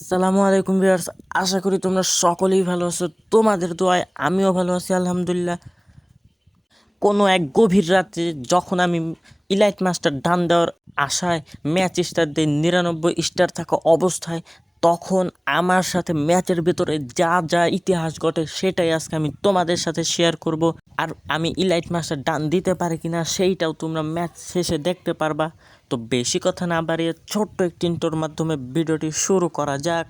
আসসালামু আলাইকুম ভিউয়ার্স, আশা করি তোমরা সকলেই ভালো আছো। তোমাদের দোয়ায় আমিও ভালো আছি আলহামদুলিল্লাহ। কোনো এক গভীর রাত্রে যখন আমি ইলাইট মাস্টার ডান দেওয়ার আশায় ম্যাচ স্টার দিই 99 স্টার থাকা অবস্থায়, তখন আমার সাথে ম্যাচের ভেতরে যা যা ইতিহাস ঘটে সেটাই আজকে আমি তোমাদের সাথে শেয়ার করব। আর আমি ইলাইট মাস্টার ডান দিতে পারি কিনা সেইটাও তোমরা ম্যাচ শেষে দেখতে পারবা। তো বেশি কথা না বাড়িয়ে ছোট্ট একটি ইন্ট্রোর মাধ্যমে ভিডিওটি শুরু করা যাক।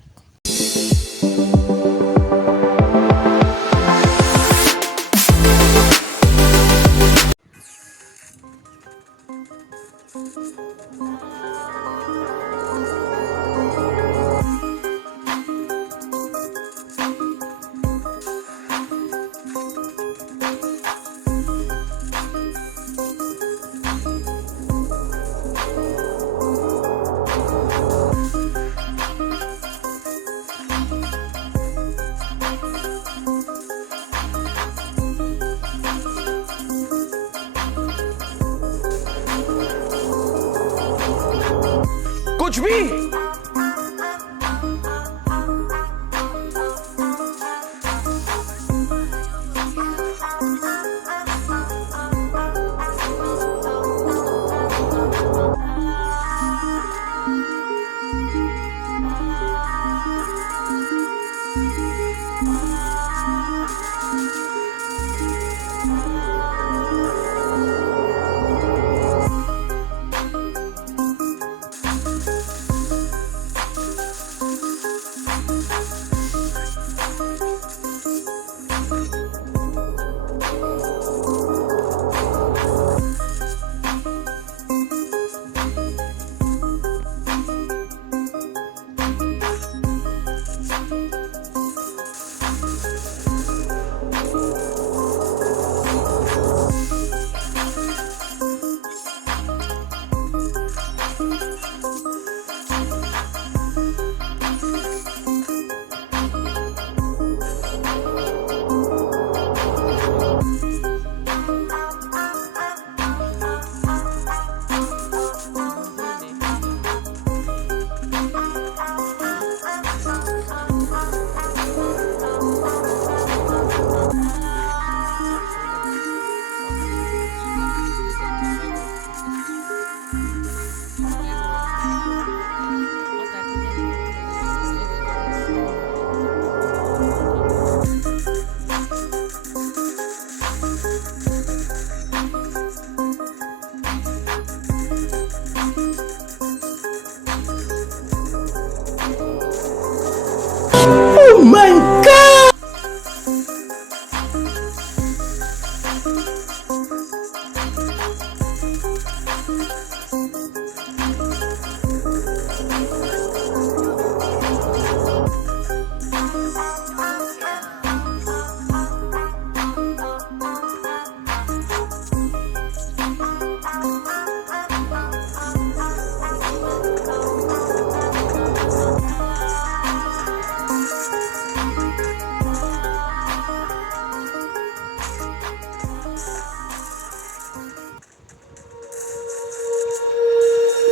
कुछ भी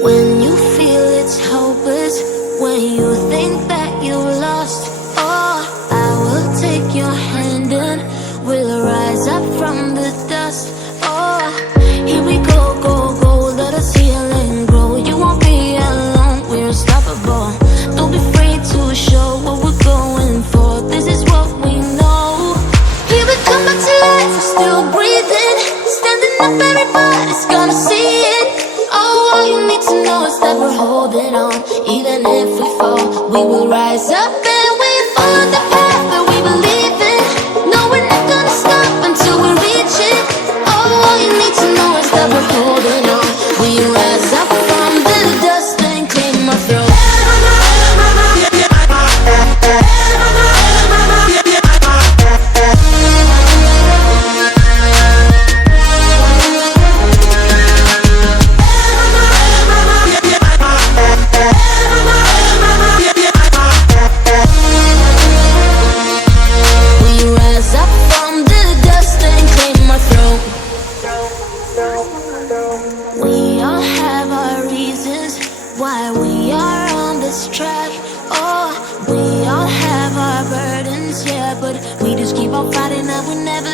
When you feel it's hopeless, when you think that you lost, oh, I will take your hand and we'll rise up from the dust. Oh, here we go, go, go, let us heal and grow. You won't be alone, we're unstoppable. Don't be afraid to show what we're going for. This is what we know. Here we come back to life, we're still breathing. Standing up, everybody's gonna see it. Oh, all you need to know is that we're holding on. Even if we fall, we will rise up and we follow the path that we believe in. No, we're not gonna stop until we reach it. Oh, all you need to know is that we're holding on. We rise up from the dust and claim our throne. yeah, but we just keep on fighting and we never